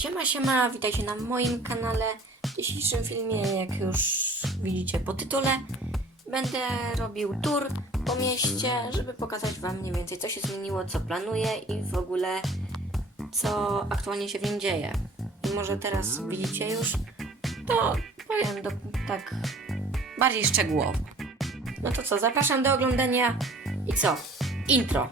Siema, siema, witajcie na moim kanale. W dzisiejszym filmie, jak już widzicie po tytule, będę robił tour po mieście, żeby pokazać Wam mniej więcej, co się zmieniło, co planuję i w ogóle, co aktualnie się w nim dzieje. I może teraz widzicie już, to powiem do, tak bardziej szczegółowo. No to co, zapraszam do oglądania i co? Intro.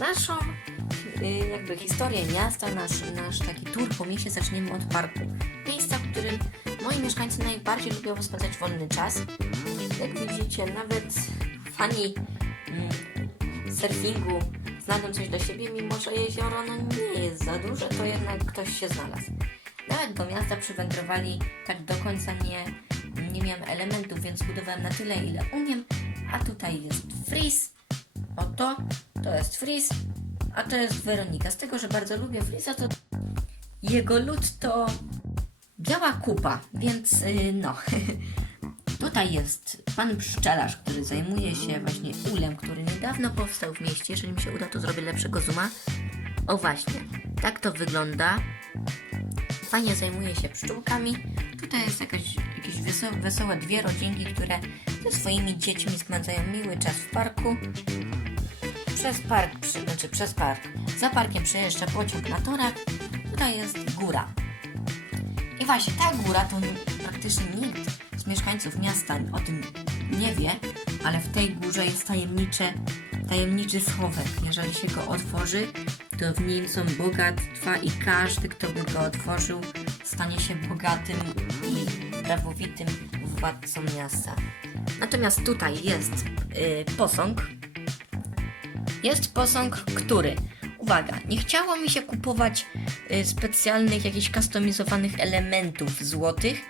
Naszą y, jakby historię miasta, nasz, nasz taki tour po mieście zaczniemy od parku. Miejsca, w którym moi mieszkańcy najbardziej lubią spędzać wolny czas. Jak widzicie, nawet fani mm, surfingu znajdą coś do siebie, mimo że jezioro no, nie jest za duże, to jednak ktoś się znalazł. Nawet do miasta przywędrowali tak do końca nie, nie miałem elementów, więc budowałem na tyle, ile umiem. A tutaj jest Freeze, Oto, to jest Freeze, a to jest Weronika. Z tego, że bardzo lubię Freeza, to jego lód to biała kupa, więc yy, no. Tutaj jest pan pszczelarz, który zajmuje się właśnie ulem, który niedawno powstał w mieście. Jeżeli mi się uda, to zrobię lepszego zooma. O właśnie, tak to wygląda. Fajnie zajmuje się pszczółkami. Tutaj jest jakaś, jakieś wesołe dwie rodzinki, które ze swoimi dziećmi spędzają miły czas w parku. Przez park, przy, znaczy przez park. Za parkiem przejeżdża pociąg na torach. Tutaj jest góra. I właśnie ta góra to praktycznie nikt z mieszkańców miasta o tym nie wie, ale w tej górze jest tajemnicze, tajemniczy schowek. Jeżeli się go otworzy, to w nim są bogactwa i każdy, kto by go otworzył, stanie się bogatym i prawowitym władcą miasta. Natomiast tutaj jest y, posąg, jest posąg, który, uwaga, nie chciało mi się kupować y, specjalnych, jakichś customizowanych elementów złotych,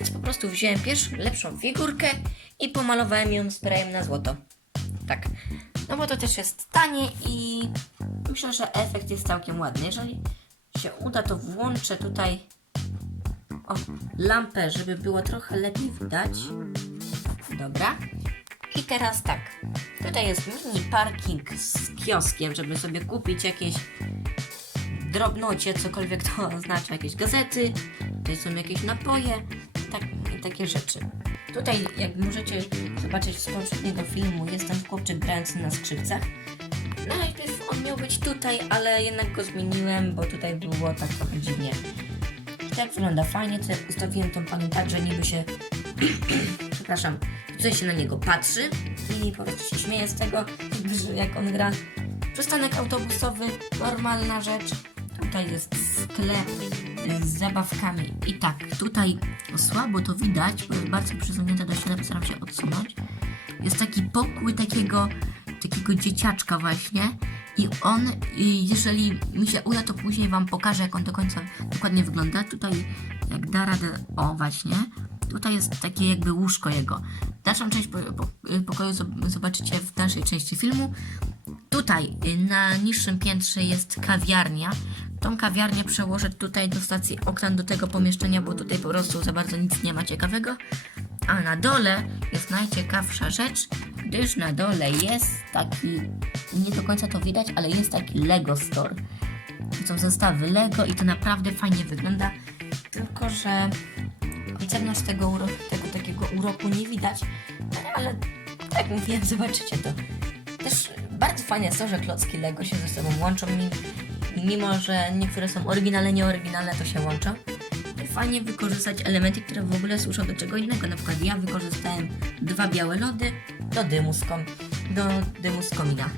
więc po prostu wziąłem pierwszą, lepszą figurkę i pomalowałem ją sprayem na złoto. Tak. No bo to też jest tanie i myślę, że efekt jest całkiem ładny. Jeżeli się uda, to włączę tutaj o, lampę, żeby było trochę lepiej widać. Dobra. I teraz tak. Tutaj jest mini parking z kioskiem, żeby sobie kupić jakieś drobnocie, cokolwiek to oznacza, jakieś gazety, tutaj są jakieś napoje tak, i takie rzeczy. Tutaj, jak możecie zobaczyć z poprzedniego filmu, jest ten chłopczyk grający na skrzypcach. Najpierw on miał być tutaj, ale jednak go zmieniłem, bo tutaj było tak trochę dziwnie. I tak wygląda fajnie, ustawiłem tą panią tak, że niby się przepraszam, tutaj się na niego patrzy i po prostu się śmieje z tego, jak on gra. Przystanek autobusowy, normalna rzecz. Tutaj jest sklep z zabawkami. I tak, tutaj słabo to widać, bo jest bardzo przysunięte do ściany, postaram się odsunąć. Jest taki pokój takiego, takiego dzieciaczka właśnie. I on, jeżeli mi się uda, to później Wam pokażę, jak on do końca dokładnie wygląda. Tutaj, jak da radę, o właśnie, Tutaj jest takie jakby łóżko jego. Dalszą część po, pokoju zob- zobaczycie w dalszej części filmu. Tutaj y, na niższym piętrze jest kawiarnia. Tą kawiarnię przełożę tutaj do stacji okran do tego pomieszczenia, bo tutaj po prostu za bardzo nic nie ma ciekawego. A na dole jest najciekawsza rzecz, gdyż na dole jest taki, nie do końca to widać, ale jest taki Lego Store. To są zestawy Lego i to naprawdę fajnie wygląda. Tylko, że zewnątrz tego, tego takiego uroku nie widać, ale tak mówiłem, zobaczycie to. Też bardzo fajne jest to, że klocki Lego się ze sobą łączą, mi- mimo że niektóre są oryginalne, nieoryginalne, to się łączą. Fajnie wykorzystać elementy, które w ogóle służą do czego innego. Na przykład ja wykorzystałem dwa białe lody do dymu z, kom, do dymu z komina.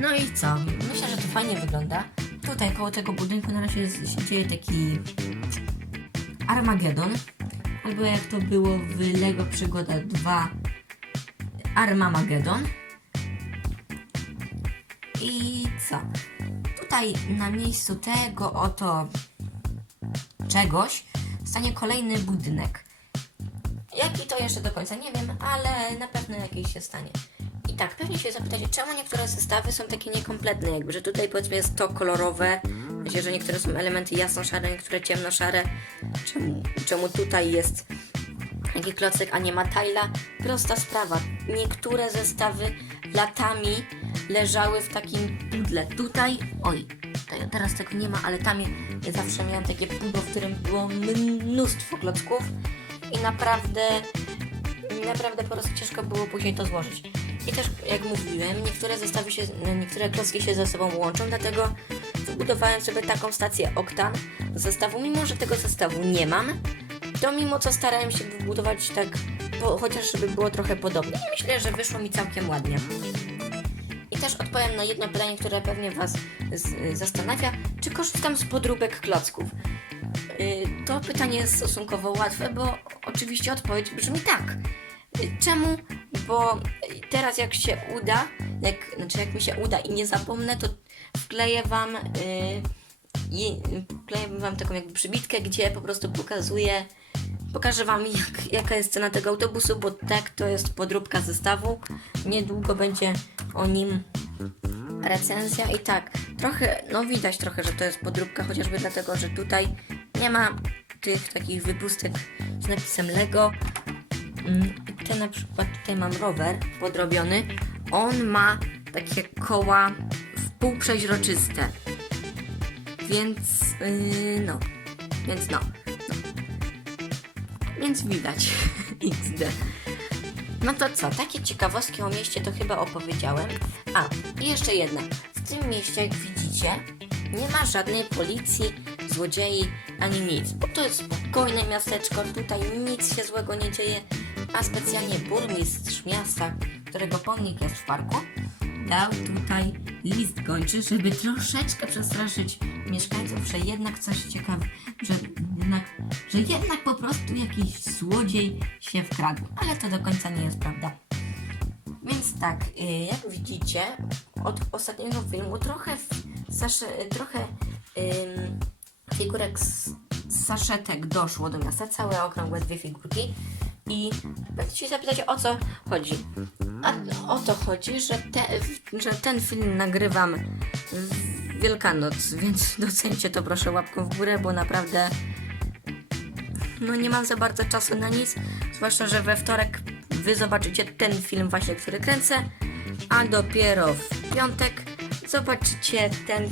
No i co? Myślę, że to fajnie wygląda. Tutaj koło tego budynku na razie jest- się dzieje taki Armageddon, albo jak to było w Lego Przygoda 2 Armamageddon. I co? Tutaj na miejscu tego oto czegoś stanie kolejny budynek. Jaki to jeszcze do końca nie wiem, ale na pewno jakiś się stanie. I tak, pewnie się zapytacie, czemu niektóre zestawy są takie niekompletne, jakby, że tutaj powiedzmy jest to kolorowe, Wiecie, że niektóre są elementy jasno-szare, niektóre ciemno-szare. Czemu, czemu tutaj jest taki klocek, a nie ma tajla? Prosta sprawa. Niektóre zestawy latami leżały w takim pudle. Tutaj, oj, te- teraz tego nie ma, ale tam ja zawsze miałam takie pudło, w którym było mnóstwo klocków i naprawdę naprawdę po prostu ciężko było później to złożyć. I też, jak mówiłem, niektóre zestawy się, niektóre klocki się ze sobą łączą, dlatego wybudowałem sobie taką stację Octan z zestawu, mimo że tego zestawu nie mam, to mimo co starałem się wybudować tak, bo, chociaż żeby było trochę podobnie. I myślę, że wyszło mi całkiem ładnie. I też odpowiem na jedno pytanie, które pewnie Was z, zastanawia, czy korzystam z podróbek klocków. Y, To pytanie jest stosunkowo łatwe, bo oczywiście odpowiedź brzmi tak. Y, Czemu? Bo teraz jak się uda, jak, znaczy jak mi się uda i nie zapomnę, to wkleję wam, y, je, wkleję wam taką jakby przybitkę, gdzie po prostu pokazuję, pokażę wam jak, jaka jest cena tego autobusu, bo tak to jest podróbka zestawu. Niedługo będzie o nim recenzja i tak, trochę, no widać trochę, że to jest podróbka, chociażby dlatego, że tutaj nie ma tych takich wypustek z napisem Lego. Mm, Ten na przykład, tutaj mam rower podrobiony, on ma takie koła w pół przeźroczyste, więc yy, no, więc no, no. Więc widać XD. No to co, takie ciekawostki o mieście to chyba opowiedziałem. A, i jeszcze jedna. W tym mieście, jak widzicie, nie ma żadnej policji, złodziei ani nic, bo to jest spokojne miasteczko, tutaj nic się złego nie dzieje, a specjalnie burmistrz miasta, którego pomnik jest w parku, dał tutaj list gończy, żeby troszeczkę przestraszyć mieszkańców, że jednak coś ciekawe, że jednak, że jednak po prostu jakiś złodziej się wkradł, ale to do końca nie jest prawda. Więc tak, y, jak widzicie, od ostatniego filmu trochę, sasze, trochę ym, figurek z saszetek doszło do miasta, całe okrągłe dwie figurki. I będziecie zapytać o co chodzi. A o to chodzi, że, te, że ten film nagrywam w Wielkanoc, więc docencie to proszę łapką w górę, bo naprawdę no nie mam za bardzo czasu na nic, zwłaszcza, że we wtorek wy zobaczycie ten film właśnie, który kręcę, a dopiero w piątek zobaczycie ten,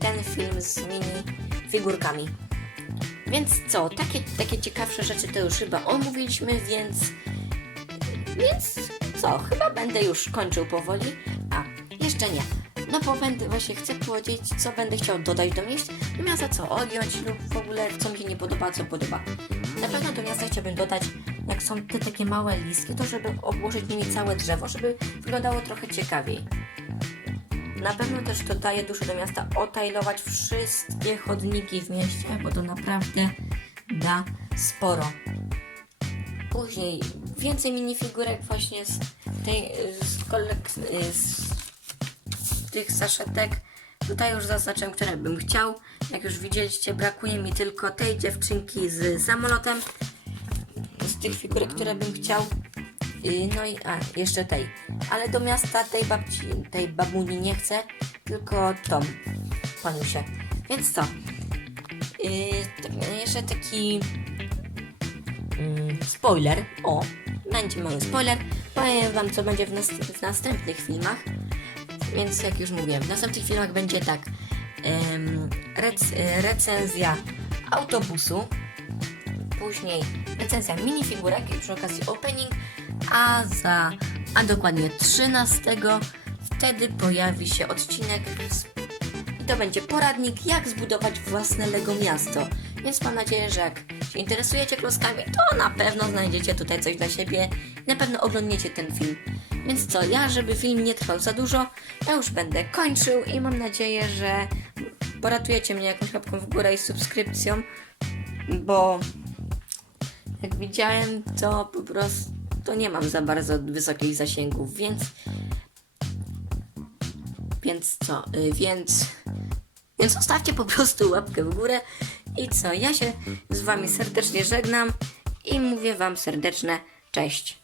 ten film z mini figurkami. Więc co, takie, takie ciekawsze rzeczy to już chyba omówiliśmy, więc więc co, chyba będę już kończył powoli. A, jeszcze nie. No bo będę właśnie chcę powiedzieć, co będę chciał dodać do miejsc, do miasta co odjąć lub w ogóle co mi się nie podoba, co podoba. Na pewno do miasta chciałbym dodać, jak są te takie małe listki, to żeby obłożyć nimi całe drzewo, żeby wyglądało trochę ciekawiej. Na pewno też dodaje dużo do miasta otajlować wszystkie chodniki w mieście, bo to naprawdę da sporo. Później więcej minifigurek właśnie z tej z, z tych saszetek. Tutaj już zaznaczyłem, które bym chciał. Jak już widzieliście, brakuje mi tylko tej dziewczynki z samolotem. Z tych figurek, które bym chciał. Yy, No i a, jeszcze tej. Ale do miasta tej babci, tej babuni nie chcę, tylko tą paniusię. Więc co? Yy, jeszcze taki mm, spoiler. O, będzie mały spoiler. Powiem Wam, co będzie w, nas w następnych filmach. Więc jak już mówiłem, w następnych filmach będzie tak. em, rec e, recenzja autobusu. Później recenzja minifigurek i przy okazji opening. A za, a dokładnie 13 wtedy pojawi się odcinek i to będzie poradnik, jak zbudować własne Lego miasto. Więc mam nadzieję, że jak się interesujecie klockami, to na pewno znajdziecie tutaj coś dla siebie. Na pewno oglądniecie ten film. Więc co, ja, żeby film nie trwał za dużo, ja już będę kończył i mam nadzieję, że poratujecie mnie jakąś łapką w górę i subskrypcją, bo jak widziałem, to po prostu to nie mam za bardzo wysokich zasięgów, więc więc co, y, więc więc zostawcie po prostu łapkę w górę i co, ja się z wami serdecznie żegnam i mówię wam serdeczne cześć.